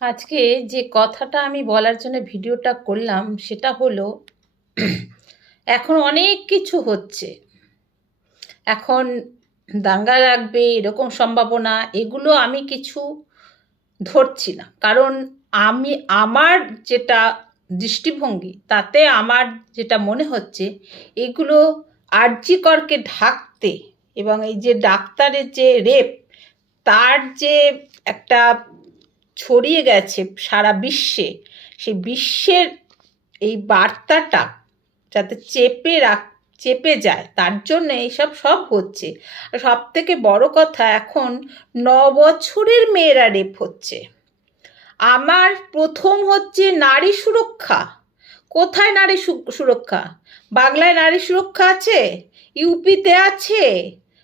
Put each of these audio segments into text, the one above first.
আজকে যে কথাটা আমি বলার জন্য ভিডিওটা করলাম সেটা হলো এখন অনেক কিছু হচ্ছে। এখন দাঙ্গা লাগবে এরকম সম্ভাবনা, এগুলো আমি কিছু ধরছি না। কারণ আমার যেটা দৃষ্টিভঙ্গি তাতে আমার যেটা মনে হচ্ছে, এগুলো আরজি করকে ঢাকতে এবং এই যে ডাক্তারের যে রেপ, তার যে একটা ছড়িয়ে গেছে সারা বিশ্বে, সেই বিশ্বের এই বার্তাটা যাতে চেপে যায় তার জন্য এইসব সব হচ্ছে। আর সব থেকে বড় কথা, এখন 9 বছরের মেয়েরা রেপ হচ্ছে। আমার প্রথম হচ্ছে নারী সুরক্ষা। কোথায় নারী সুরক্ষা? বাংলায় নারী সুরক্ষা আছে, ইউপিতে আছে,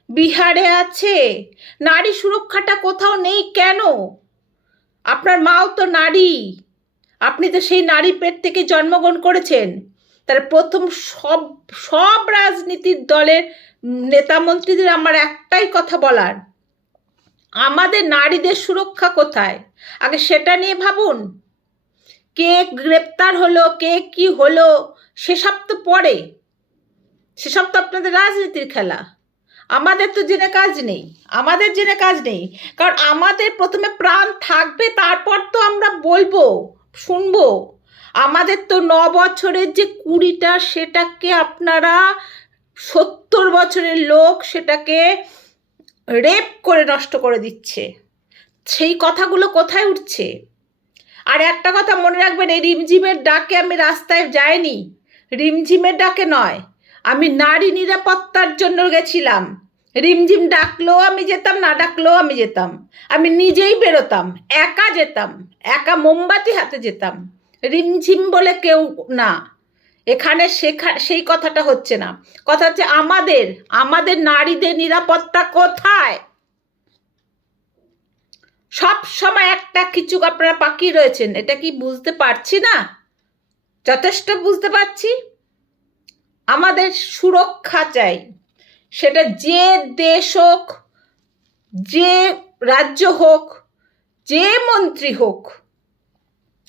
বিহারে আছে। নারী সুরক্ষাটা কোথাও নেই কেন? আপনার মাও তো নারী, আপনি তো সেই নারী পেট থেকে জন্মগ্রহণ করেছেন। তার প্রথম সব সব রাজনীতির দলের নেতা মন্ত্রীদের আমার একটাই কথা বলার, আমাদের নারীদের সুরক্ষা কোথায় আগে সেটা নিয়ে ভাবুন। কে গ্রেপ্তার হলো, কে কি হলো, সেসব তো পরে, সেসব তো আপনাদের রাজনীতির খেলা। আমাদের তো জেনে কাজ নেই, কারণ আমাদের প্রথমে প্রাণ থাকবে, তারপর তো আমরা বলবো, শুনবো। আমাদের তো 9 বছরের যে কুড়িটা, সেটাকে আপনারা 70 বছরের লোক সেটাকে রেপ করে নষ্ট করে দিচ্ছে। সেই কথাগুলো কোথায় উঠছে? আর একটা কথা মনে রাখবেন, এই রিমঝিমের ডাকে আমি রাস্তায় যাইনি, রিমঝিমের ডাকে নয়, আমি নারী নিরাপত্তার জন্য গেছিলাম। রিমঝিম ডাকলেও আমি যেতাম, না ডাকলেও আমি যেতাম। আমি নিজেই বেরোতাম, একা যেতাম, একা মোমবাতি হাতে যেতাম। রিমঝিম বলে কেউ না এখানে, সেই কথাটা হচ্ছে না। কথা হচ্ছে আমাদের নারীদের নিরাপত্তা কোথায়? সব সময় একটা কিছু আপনারা পাকি রয়েছেন, এটা কি বুঝতে পারছি না? যথেষ্ট বুঝতে পারছি। আমাদের সুরক্ষা চাই, সেটা যে দেশ হোক, যে রাজ্য হোক, যে মন্ত্রী হোক,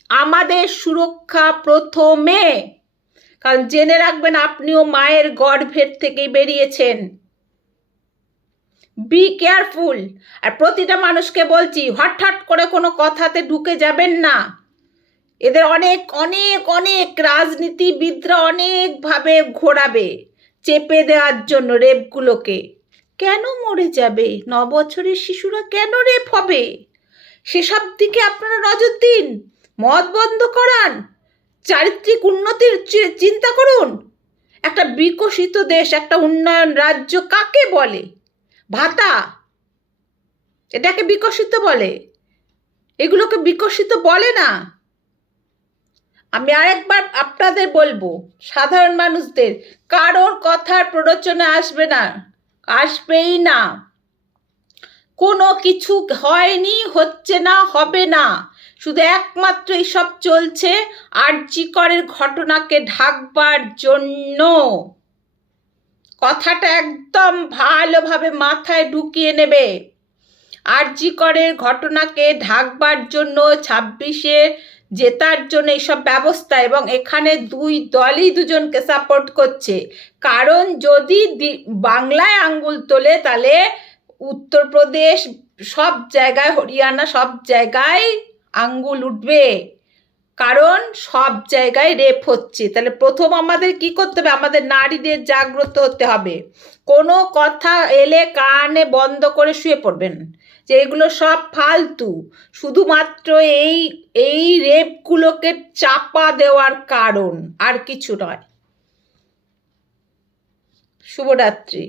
আমাদের সুরক্ষা প্রথমে। কারণ জেনে রাখবেন, আপনিও মায়ের গর্ভের থেকেই বেরিয়েছেন। Be careful. আর প্রতিটা মানুষকে বলছি, হঠাৎ করে কোনো কথাতে ঢুকে যাবেন না। এদের অনেক অনেক অনেক রাজনীতিবিদরা অনেকভাবে ঘোরাবে চেপে দেওয়ার জন্য রেপগুলোকে। কেন মরে যাবে 9 বছরের শিশুরা? কেন রেপ হবে? সেসব দিকে আপনারা নজর দিন, মদ বন্ধ করান, চারিত্রিক উন্নতির চিন্তা করুন। একটা বিকশিত দেশ, একটা উন্নয়ন রাজ্য কাকে বলে? ভাতা, এটাকে বিকশিত বলে? এগুলোকে বিকশিত বলে না। আমি আরেকবার আপনাদের বলবো, সাধারণ মানুষদের, কারোর কথার প্ররোচনা আসবেই না। কোনো কিছু হয়নি, হচ্ছে না, হবে না। শুধু একমাত্র এইসব চলছে আরজি করের ঘটনাকে ঢাকবার জন্য। কথাটা একদম ভালোভাবে মাথায় ঢুকিয়ে নেবে। আরজি করের ঘটনাকে ঢাকবার জন্য, 26-এ জেতার জন্য এইসব ব্যবস্থা। এবং এখানে দুই দলই দুজনকে সাপোর্ট করছে। কারণ যদি বাংলায় আঙ্গুল তোলে, তাহলে উত্তরপ্রদেশ, সব জায়গায়, হরিয়ানা, সব জায়গায় আঙ্গুল উঠবে। কারণ সব জায়গায় রেপ হচ্ছে। তাহলে প্রথম আমাদের কি করতে হবে? আমাদের নারীদের জাগ্রত হতে হবে। কোনো কথা এলে কানে বন্ধ করে শুয়ে পড়বেন যে এগুলো সব ফালতু, শুধুমাত্র এই রেপগুলোকে চাপা দেওয়ার কারণ, আর কিছু নয়। শুভরাত্রি।